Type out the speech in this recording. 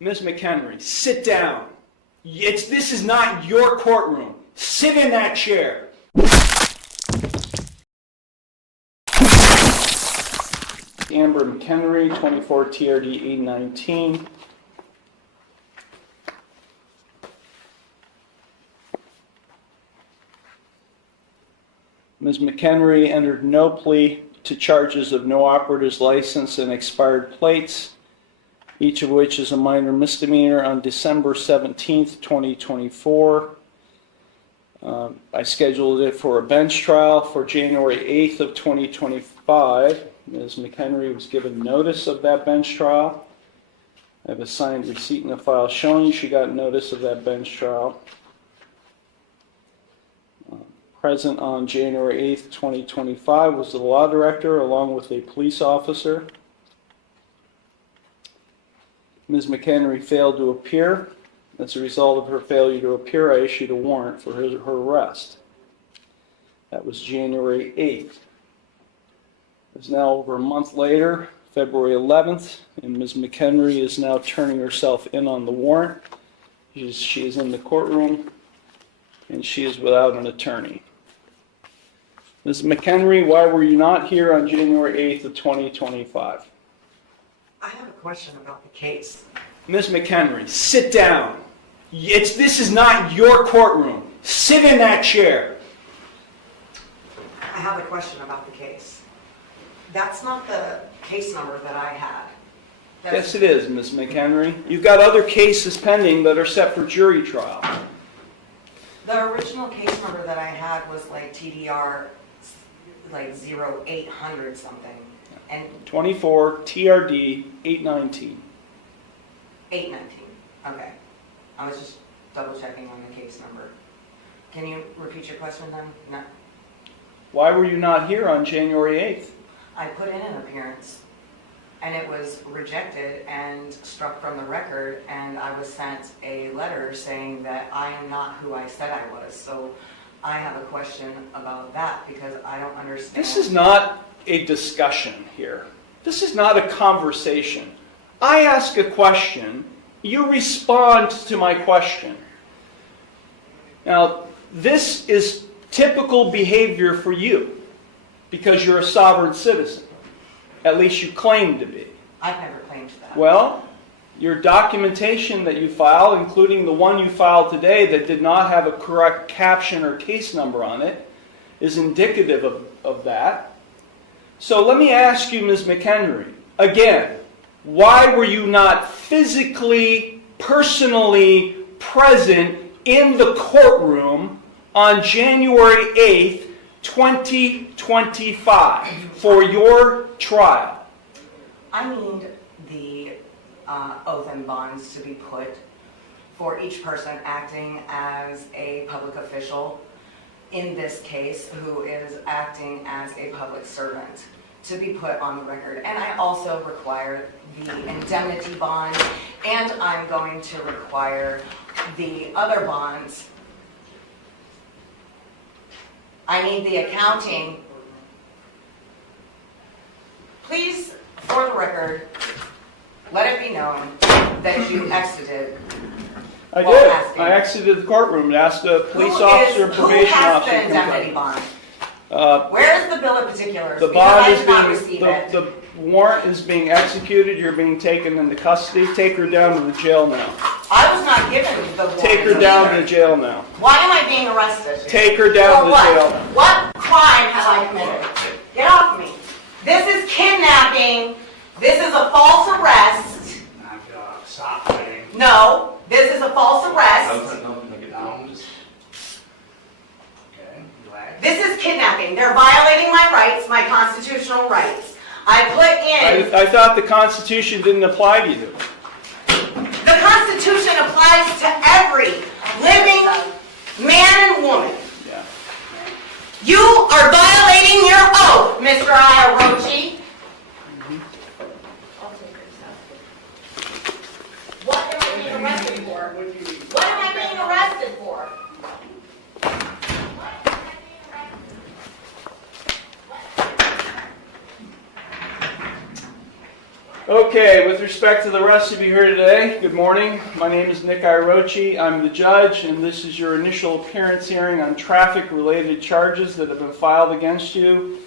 Ms. McHenry, sit down. This is not your courtroom. Sit in that chair. Amber McHenry, 24 TRD 819. Ms. McHenry entered no plea to charges of no operator's license and expired plates, each of which is a minor misdemeanor, on December 17th, 2024. I scheduled it for a bench trial for January 8th of 2025. Ms. McHenry was given notice of that bench trial. I have a signed receipt in the file showing she got notice of that bench trial. Present on January 8th, 2025 was the law director along with a police officer. Ms. McHenry failed to appear. As a result of her failure to appear, I issued a warrant for her arrest. That was January 8th. It's now over a month later, February 11th, and Ms. McHenry is now turning herself in on the warrant. She is in the courtroom, and she is without an attorney. Ms. McHenry, why were you not here on January 8th of 2025? I have a question about the case. Ms. McHenry, sit down. This is not your courtroom. Sit in that chair. I have a question about the case. That's not the case number that I had. Yes, it is, Ms. McHenry. You've got other cases pending that are set for jury trial. The original case number that I had was like TDR, like 0800 something. And 24 TRD 819. 819. Okay. I was just double checking on the case number. Can you repeat your question then? No. Why were you not here on January 8th? I put in an appearance and it was rejected and struck from the record, and I was sent a letter saying that I am not who I said I was. So I have a question about that because I don't understand. This is not a discussion here. This is not a conversation. I ask a question, you respond to my question. Now, this is typical behavior for you because you're a sovereign citizen. At least you claim to be. I've never claimed that. Well, your documentation that you file, including the one you filed today that did not have a correct caption or case number on it, is indicative of that. So let me ask you, Ms. McHenry, again, why were you not physically, personally present in the courtroom on January 8th, 2025 for your trial? I need the oath and bonds to be put for each person acting as a public official in this case who is acting as a public servant to be put on the record. And I also require the indemnity bond, and I'm going to require the other bonds. I need the accounting. Please, for the record, let it be known that you exited. I did. I exited the courtroom and asked a police officer and probation officer. Who has the indemnity bond? Where is the bill of particulars? The bond is being, the warrant is being executed. You're being taken into custody. Take her down to the jail now. I was not given the warrant. Take her down to the jail now. Why am I being arrested? Take her down to the jail. What crime have I committed? Get off me. This is kidnapping. This is a false arrest. Stop fighting. No, this is a false arrest. Okay, relax. This is kidnapping. They're violating my rights, my constitutional rights. I put in... I thought the Constitution didn't apply to you. The Constitution applies to every living man and woman. Yeah. You are violating your oath, Mr. Iarochi. What am I being arrested for? What am I being arrested for? Okay, with respect to the rest of you here today, good morning. My name is Nick Irochi. I'm the judge, and this is your initial appearance hearing on traffic-related charges that have been filed against you